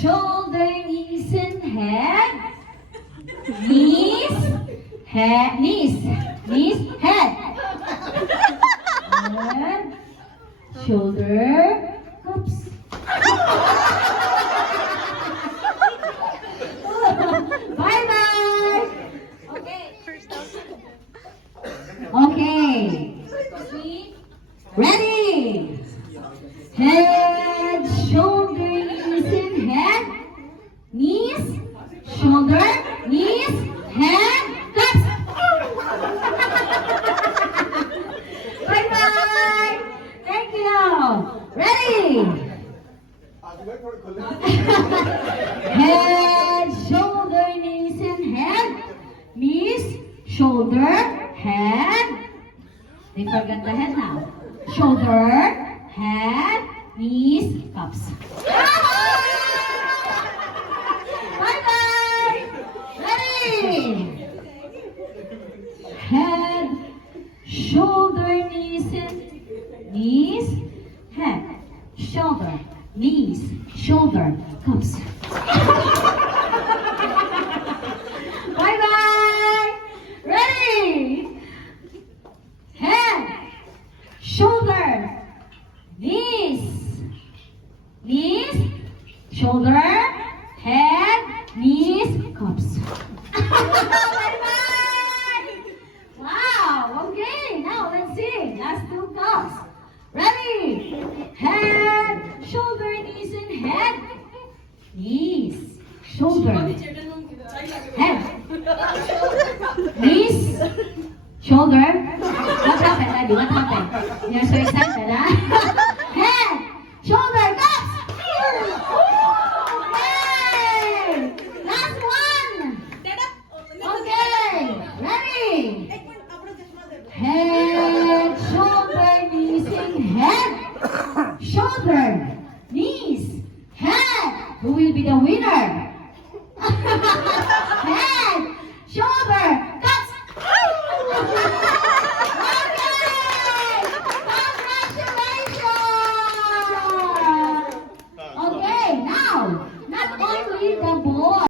shoulder, knees, and head. Knees, head, knees, knees, head. Head, shoulder, cups. bye bye. Okay. Okay. Ready. Head, shoulder, knees, and head. Knees, shoulder, knees, head, cups. bye bye. Thank you. Ready. head, shoulder, knees, and head. Knees, shoulder, head. They forgot the head now. Shoulder, head, knees, cups. bye bye. Ready. Head, shoulder, knees, and knees, head, shoulder, knees, shoulder, cups. bye bye. Ready. Head, shoulder, knees, knees, shoulder, head, knees, cups. bye bye. Wow. Okay. Now let's see. Last two cups. Ready. Head, shoulder, knees, and head. Knees, shoulder, head. Knees, shoulder. What happened, Daddy? What happened? You're so excited, huh? Head, shoulder, cups. Yay! Last one. Okay. Ready. Head, shoulder, knees, head. Shoulder, knees, head. Who will be the winner?